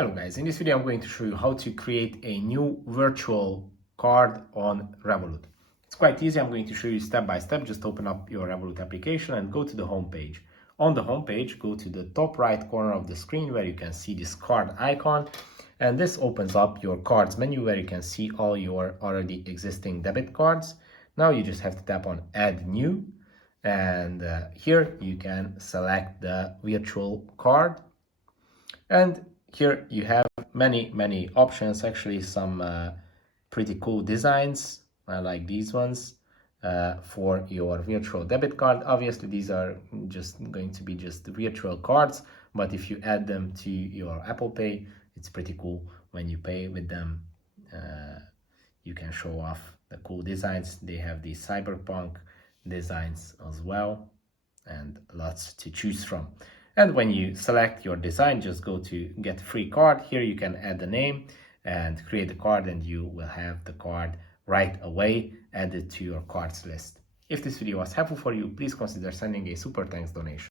Hello guys, in this video I'm going to show you how to create a new virtual card on Revolut. It's quite easy. I'm going to show you step by step. Just open up your Revolut application and go to the home page. On the home page, go to the top right corner of the screen where you can see this card icon, and this opens up your cards menu where you can see all your already existing debit cards. Now you just have to tap on add new, and here you can select the virtual card. And here you have many options, actually some pretty cool designs. I like these ones for your virtual debit card. Obviously these are just going to be just virtual cards, but if you add them to your Apple Pay, it's pretty cool. When you pay with them, you can show off the cool designs. They have these cyberpunk designs as well, and lots to choose from. And when you select your design, just go to get free card. Here you can add the name and create the card, and you will have the card right away added to your cards list. If this video was helpful for you, please consider sending a super thanks donation.